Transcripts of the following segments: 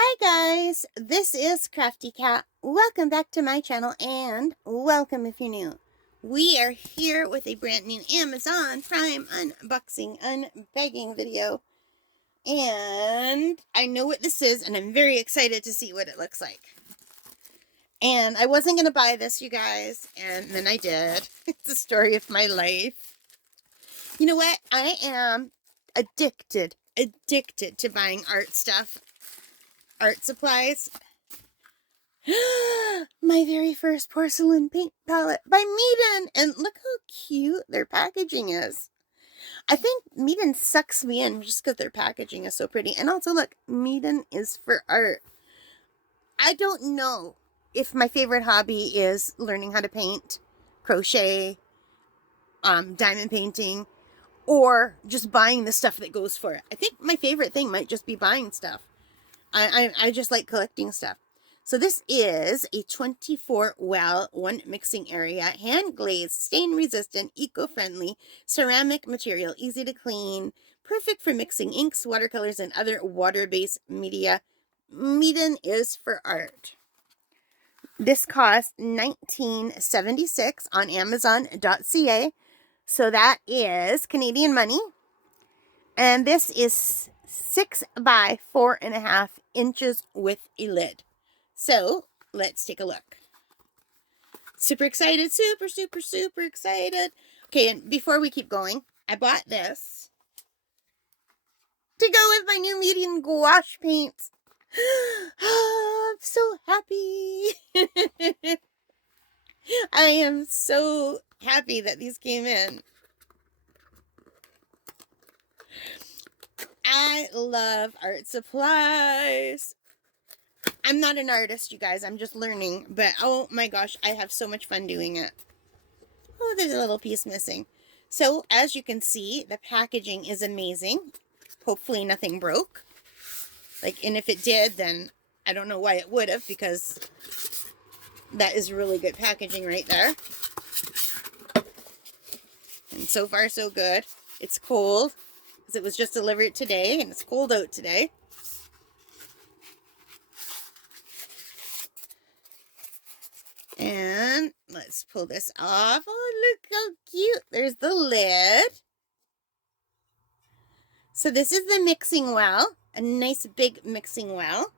Hi guys, this is Crafty Cat. Welcome back to my channel and welcome if you're new. We are here with a brand new Amazon Prime unboxing, unbagging video. And I know what this is and I'm very excited to see what it looks like. And I wasn't going to buy this, you guys, and then I did. It's the story of my life. You know what? I am addicted to buying art stuff. Art supplies. My very first porcelain paint palette by Meeden. And look how cute their packaging is. I think Meeden sucks me in just because their packaging is so pretty. And also look, Meeden is for art. I don't know if my favorite hobby is learning how to paint, crochet, diamond painting, or just buying the stuff that goes for it. I think my favorite thing might just be buying stuff. I just like collecting stuff. So this is a 24 well, 1 mixing area, hand glazed, stain resistant, eco-friendly ceramic material, easy to clean, perfect for mixing inks, watercolors, and other water-based media. Meeden is for art. This cost $19.76 on Amazon.ca. So that is Canadian money. And this is 6 by 4.5 inches with a lid. So let's take a look. Super excited, super excited. Okay, and before we keep going, I bought this to go with my new Meeden gouache paints. Oh, I'm so happy. I am so happy that these came in. I love art supplies. I'm not an artist, you guys. I'm just learning. But, oh my gosh, I have so much fun doing it. Oh, there's a little piece missing. So, as you can see, the packaging is amazing. Hopefully nothing broke. And if it did, then I don't know why it would have, because that is really good packaging right there. And so far, so good. It's cold, because it was just delivered today, and it's cold out today. And let's pull this off. Oh, look how cute. There's the lid. So this is the mixing well. A nice big mixing well.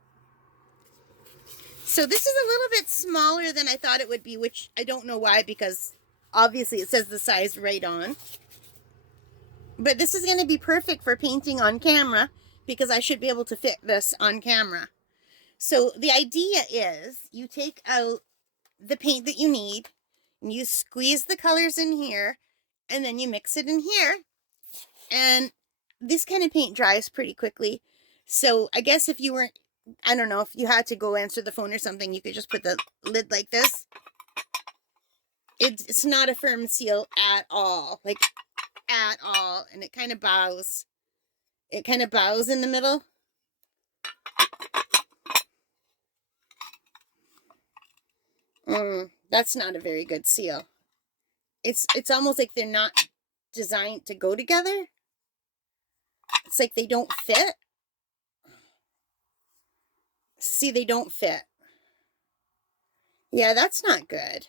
So this is a little bit smaller than I thought it would be, which I don't know why, because obviously it says the size right on. But this is going to be perfect for painting on camera, because I should be able to fit this on camera. So the idea is you take out the paint that you need, and you squeeze the colors in here, and then you mix it in here. And this kind of paint dries pretty quickly. So I guess if you weren't, I don't know, if you had to go answer the phone or something, you could just put the lid like this. It's not a firm seal at all, at all. And it kind of bows. It kind of bows in the middle. That's not a very good seal. It's almost like they're not designed to go together. It's like they don't fit. See, they don't fit. Yeah, that's not good.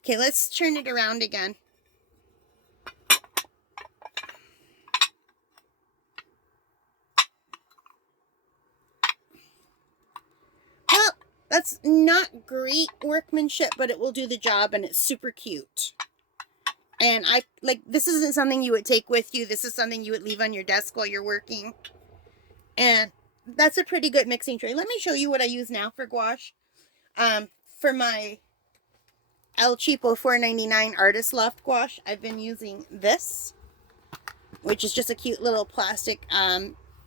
Okay, let's turn it around again. Well, that's not great workmanship, but it will do the job, and it's super cute. And this isn't something you would take with you. This is something you would leave on your desk while you're working. And that's a pretty good mixing tray. Let me show you what I use now for gouache. For my El Cheapo $4.99 Artist Loft gouache, I've been using this, which is just a cute little plastic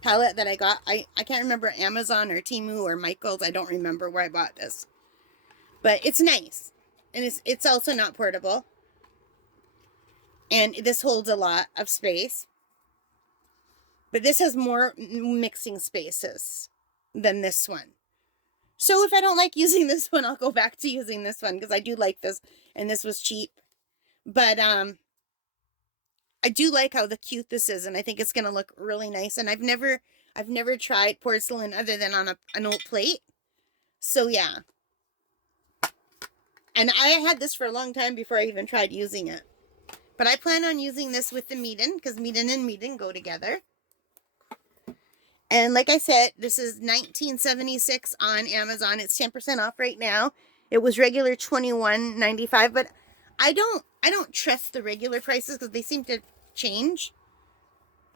palette that I got. I can't remember, Amazon or Temu or Michael's. I don't remember where I bought this. But it's nice. And it's also not portable. And this holds a lot of space. But this has more mixing spaces than this one. So if I don't like using this one, I'll go back to using this one, because I do like this. And this was cheap. But I do like how cute this is. And I think it's going to look really nice. And I've never I've never tried porcelain other than on an old plate. So yeah. And I had this for a long time before I even tried using it. But I plan on using this with the Meeden, because Meeden and Meeden go together. And like I said, this is $19.76 on Amazon. It's 10% off right now. It was regular $21.95, but I don't trust the regular prices because they seem to change.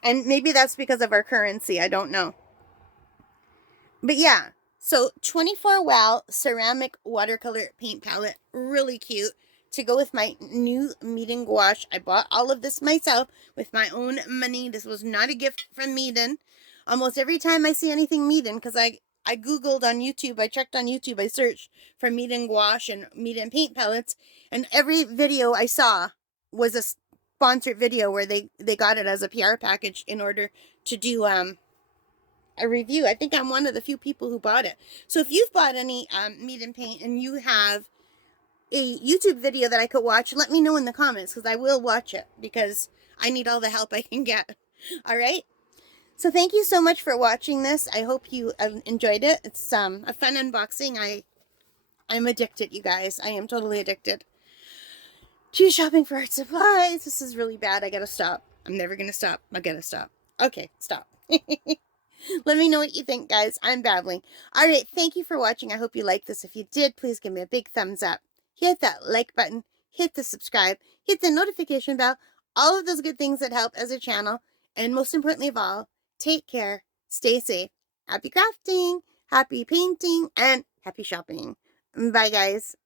And maybe that's because of our currency. I don't know. But yeah, so 24 well ceramic watercolor paint palette, really cute, to go with my new Meeden gouache. I bought all of this myself with my own money. This was not a gift from Meeden. Almost every time I see anything Meeden, because I Googled on YouTube, I checked on YouTube, I searched for Meeden gouache and Meeden paint palettes, and every video I saw was a sponsored video where they got it as a PR package in order to do a review. I think I'm one of the few people who bought it. So if you've bought any Meeden paint and you have a YouTube video that I could watch, let me know in the comments, because I will watch it, because I need all the help I can get. All right? So thank you so much for watching this. I hope you enjoyed it. It's a fun unboxing. I'm addicted, you guys. I am totally addicted to shopping for art supplies. This is really bad. I gotta stop. I'm never gonna stop. I gotta stop. Okay, stop. Let me know what you think, guys. I'm babbling. All right, thank you for watching. I hope you liked this. If you did, please give me a big thumbs up. Hit that like button. Hit the subscribe. Hit the notification bell. All of those good things that help as a channel. And most importantly of all, take care. Stay safe. Happy crafting. Happy painting. And happy shopping. Bye, guys.